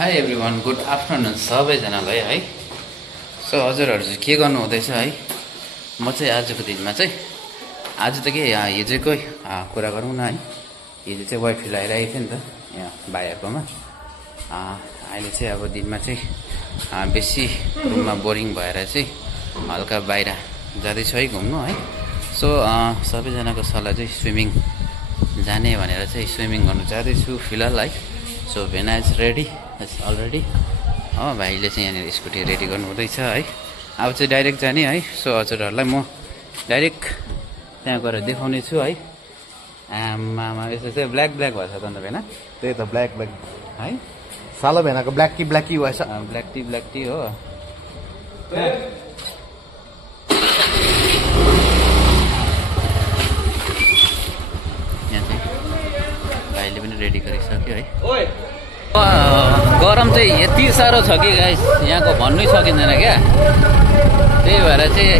High everyone, good afternoon सबैजनालाई है। So हजुरहरू चाहिँ के गर्नु हुँदैछ है। म चाहिँ आजको दिनमा चाहिँ आज त के हिजोकै कुरा गरौँ न है। हिजो चाहिँ वाइफाई लगाइरहेको थियो नि त यहाँ भाइहरूकोमा। अहिले चाहिँ अब दिनमा चाहिँ बेसी रुममा बोरिङ भएर चाहिँ हल्का बाहिर जाँदैछु है घुम्नु है। सो सबैजनाको सल्लाह चाहिँ स्विमिङ जाने भनेर चाहिँ स्विमिङ गर्नु जाँदैछु फिलहाल है। सो भेना इज रेडी, इट्स अलरेडी। भाइले चाहिँ यहाँनिर स्कुटी रेडी गर्नु हुँदैछ है। अब चाहिँ डाइरेक्ट जाने है। सो हजुरहरूलाई म डाइरेक्ट त्यहाँ गएर देखाउने छु है। आमामा यसो चाहिँ ब्ल्याक ब्ल्याक भएछ त अन्त भेना। त्यही त ब्ल्याक ब्ल्याक है, सालो भेनाको ब्ल्याक टी भएछ। ब्ल्याक टी हो। यहाँ चाहिँ भाइले पनि रेडी गरिसक्यो है। गरम चाहिँ यति साह्रो छ कि गाइस यहाँको भन्नै सकिँदैन क्या। त्यही भएर चाहिँ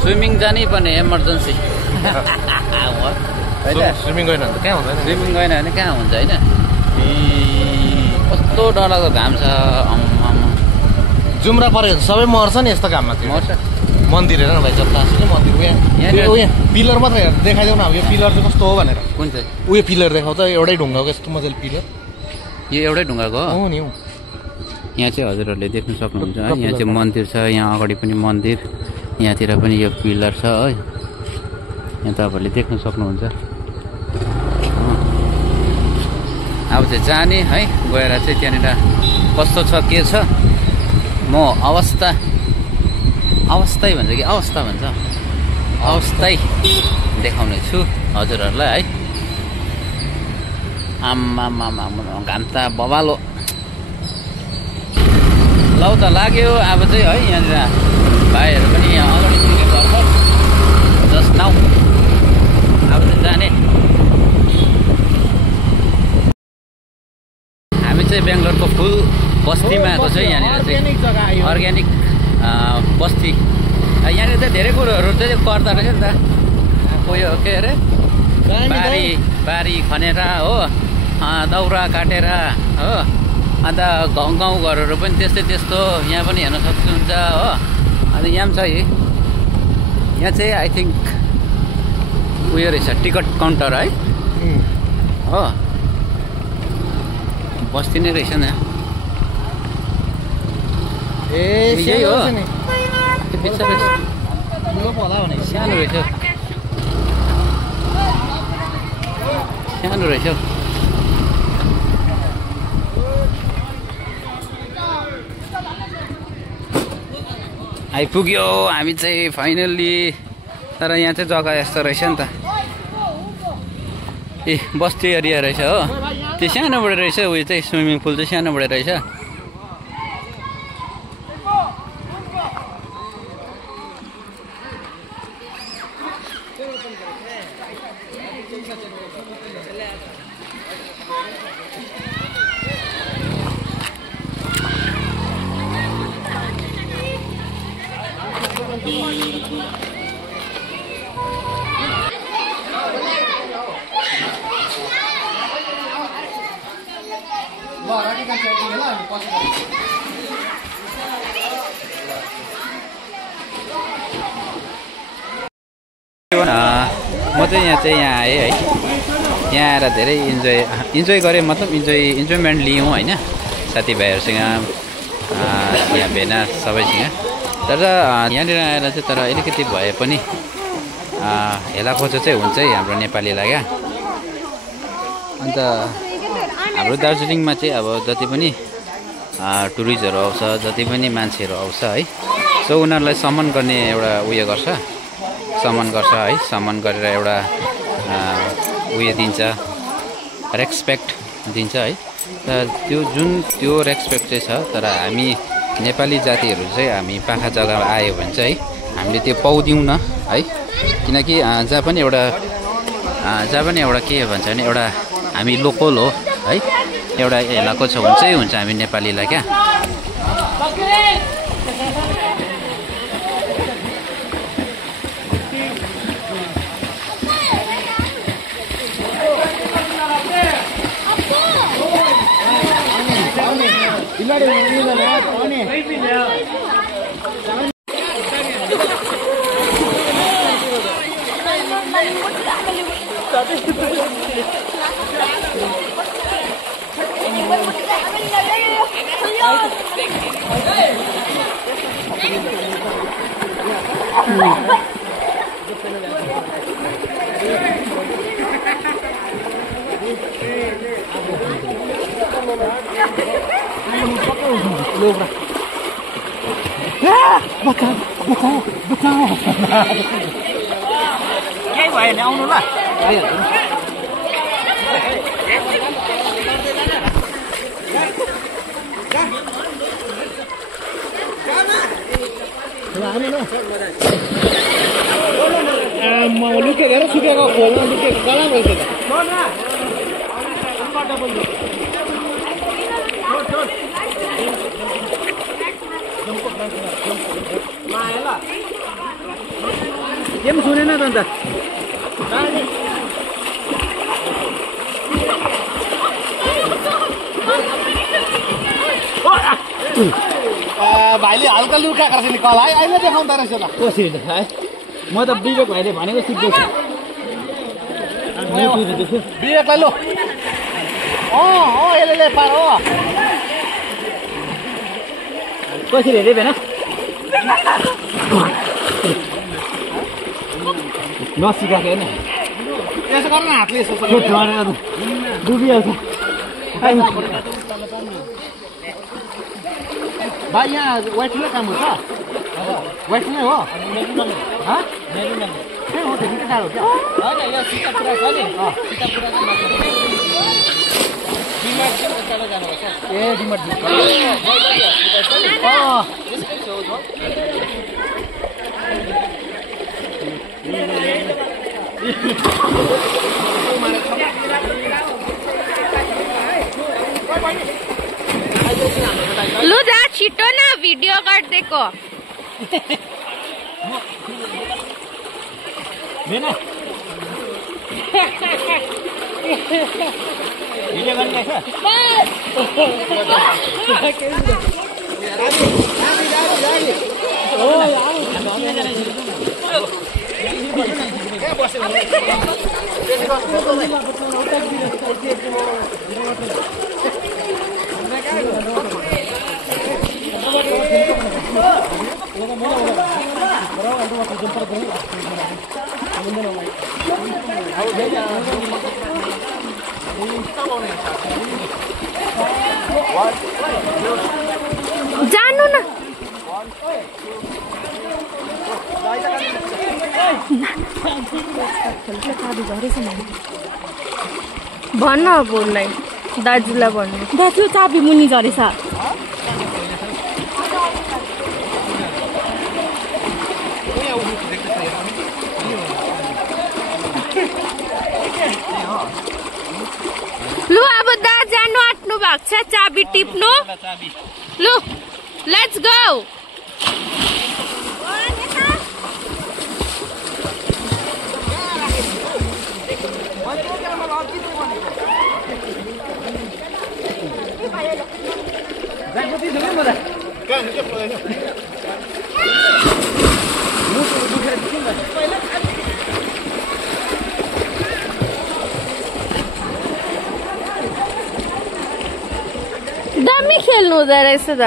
स्विमिङ जानै पर्ने इमर्जेन्सी। स्विमिङ गएन भने कहाँ हुन्छ? स्विमिङ गएन भने कहाँ हुन्छ होइन। कस्तो डरलाग्दो घाम छ। जुम्रा परेको सबै मर्छ नि यस्तो घाममा। मर्छ। मन्दिर हेर न भाइ, जतासुकै मन्दिर। उयो पिलर मात्रै हेर, देखाइदेऊ न अब यो पिलर चाहिँ कस्तो हो भनेर। कुन चाहिँ? उयो पिलर देखाउ त, एउटै ढुङ्गाको यस्तो मजाले पिलर। यो एउटै ढुङ्गाको हो नि। यहाँ चाहिँ हजुरहरूले देख्न सक्नुहुन्छ है। यहाँ चाहिँ मन्दिर छ, यहाँ अगाडि पनि मन्दिर, यहाँतिर पनि यो पिलर छ है। यहाँ तपाईँहरूले देख्न सक्नुहुन्छ। अब चाहिँ जाने है, गएर चाहिँ त्यहाँनिर कस्तो छ के छ म अवस्थै भन्छ कि अवस्था भन्छ, अवस्थै देखाउने छु हजुरहरूलाई है। आम्मामा घाम त बबालो लौ त लाग्यो। अब चाहिँ है यहाँनिर भाइहरू पनि यहाँ अगाडि पुग्ने भर्खर जस्ट नाउ। अब चाहिँ जाने। हामी चाहिँ बेङ्गलोरको फुल बस्तीमा आएको छ। यहाँनिर चाहिँ अर्ग्यानिक बस्ती। यहाँनिर चाहिँ धेरै कुरोहरू चाहिँ गर्दा रहेछ नि त। उयो के अरे बारी खनेर हो, दाउरा काटेर हो, अन्त गाउँघरहरू पनि त्यस्तो यहाँ पनि हेर्न सक्नुहुन्छ हो। अन्त यहाँ पनि छ यहाँ चाहिँ आई थिङ्क उयो रहेछ टिकट काउन्टर है हो। बस्ती नै रहेछ नि। यही हो सानो रहेछ, सानो रहेछ। आइपुग्यो हामी चाहिँ फाइनल्ली। तर यहाँ चाहिँ जग्गा यस्तो रहेछ नि त। ए बस्ती एरिया रहेछ हो। त्यो सानोबाट रहेछ उयो चाहिँ स्विमिङ पुल चाहिँ सानोबाट रहेछ। म चाहिँ यहाँ आएँ है। यहाँ आएर धेरै इन्जोय गरेँ, मतलब इन्जोयमेन्ट लियौँ होइन साथीभाइहरूसँग, यहाँ भेना सबैसँग। तर यहाँनिर आएर चाहिँ तर अलिकति भए पनि हेलाखोचो चाहिँ हुन्छ है हाम्रो नेपालीलाई क्या। अन्त हाम्रो दार्जिलिङमा चाहिँ अब जति पनि टुरिस्टहरू आउँछ, जति पनि मान्छेहरू आउँछ है, सो उनीहरूलाई सम्मान गर्ने एउटा उयो गर्छ, सम्मान गर्छ है। सम्मान गरेर एउटा उयो दिन्छ, रेस्पेक्ट दिन्छ है। तर त्यो रेस्पेक्ट चाहिँ छ। तर हामी नेपाली जातिहरू चाहिँ हामी पाखा जग्गामा आयो भने चाहिँ हामीले त्यो पाउँदैनौँ न है। किनकि जहाँ पनि एउटा के भन्छ भने एउटा हामी लोकल हो है, एउटा हेलाको छ हुन्छै हुन्छ हामी नेपालीलाई क्या। केही भयो नि आउनु ल लुकेको हेर सुकेको खोलमा लुकेको गला रहेछ के पनि सुनेन त अन्त भाइले हल्का लुका गर्छ नि कल है अहिले देखाउँदो रहेछ ल कसरी देखाए म त विवेक भाइले भनेको सिक्दैछु विवेकलाई लो यसले पार हो कसरी हेरे भएन नसिकाएको होइन यसो गर न हातले यसो डुबिहाल्छ भाइ यहाँ वाइटफुलै काम हुन्छ वाइटफुलै हो के हो त्यो निकै टाढो क्या होइन यो सीतापुरा छ नि सीतापुराको ए डिमार्ट लु जा छिटो न भिडियो गरिदिएको भिडियो गरिरहेछ जानु न भन्न अब उसलाई दाजुलाई भन्नु दाजु चाबी मुनि झरेछ लु अब दा जानु आँट्नु भएको छ चाबी टिप्नु लु लेट्स गो दामी खेल्नु हुँदो रहेछ त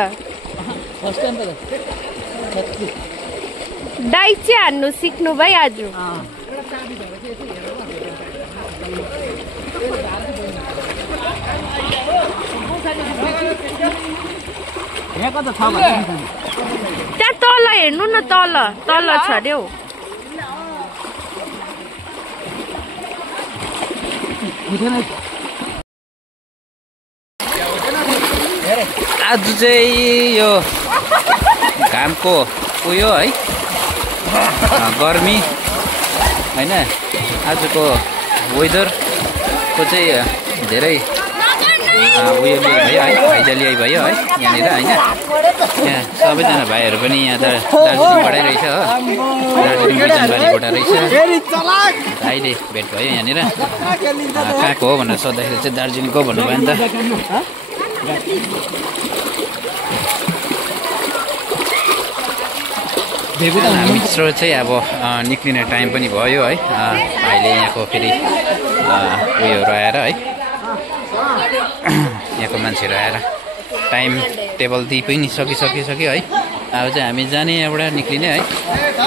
डाइ चाहिँ हान्नु सिक्नु भाइ आज त्यहाँ तल हेर्नु न तल तल छ अरे हौ आज चाहिँ यो घामको उयो है गर्मी होइन आजको वेदरको चाहिँ धेरै उयो भयो है फाइदा भयो है यहाँनिर होइन यहाँ सबैजना भाइहरू पनि यहाँ त दार्जिलिङबाटै रहेछ हो दार्जिलिङ बिजनबारीबाट रहेछ भाइले भेट भयो यहाँनिर कहाँको हो भनेर सोद्धाखेरि चाहिँ दार्जिलिङको भन्नुभयो नि त हामी स्रोत चाहिँ अब निक्लिने टाइम पनि भयो है अहिले यहाँको फेरि उयो रहेर है यहाँको मान्छेहरू आएर टाइम टेबल दिइ पनि सकिसक्यो है अब चाहिँ हामी जाने यहाँबाट निक्लिने है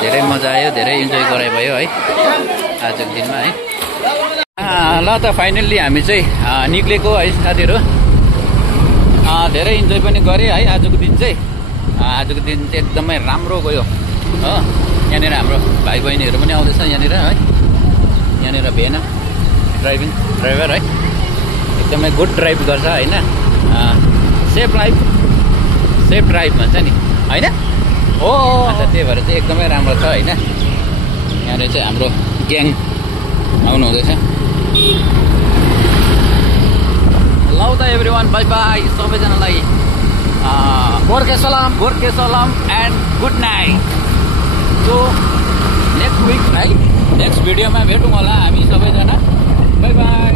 धेरै मजा आयो धेरै इन्जोय गरे भयो है आजको दिनमा है ल त फाइनल्ली हामी चाहिँ निक्लेको है साथीहरू धेरै इन्जोय पनि गरेँ है आजको दिन चाहिँ एकदमै राम्रो गयो हो यहाँनिर हाम्रो भाइ बहिनीहरू पनि आउँदैछ यहाँनिर है यहाँनिर भेना ड्राइभर है एकदमै गुड ड्राइभ गर्छ होइन सेफ ड्राइभ भन्छ नि होइन हो अन्त त्यही भएर चाहिँ एकदमै राम्रो छ होइन यहाँनिर चाहिँ हाम्रो ग्याङ आउनु हुँदैछ ल त एभ्रिवान बाई बाई सबैजनालाई गोर्खे सलाम and good night so next week है नेक्स्ट भिडियोमा भेटौँ होला हामी सबैजना बाई बाई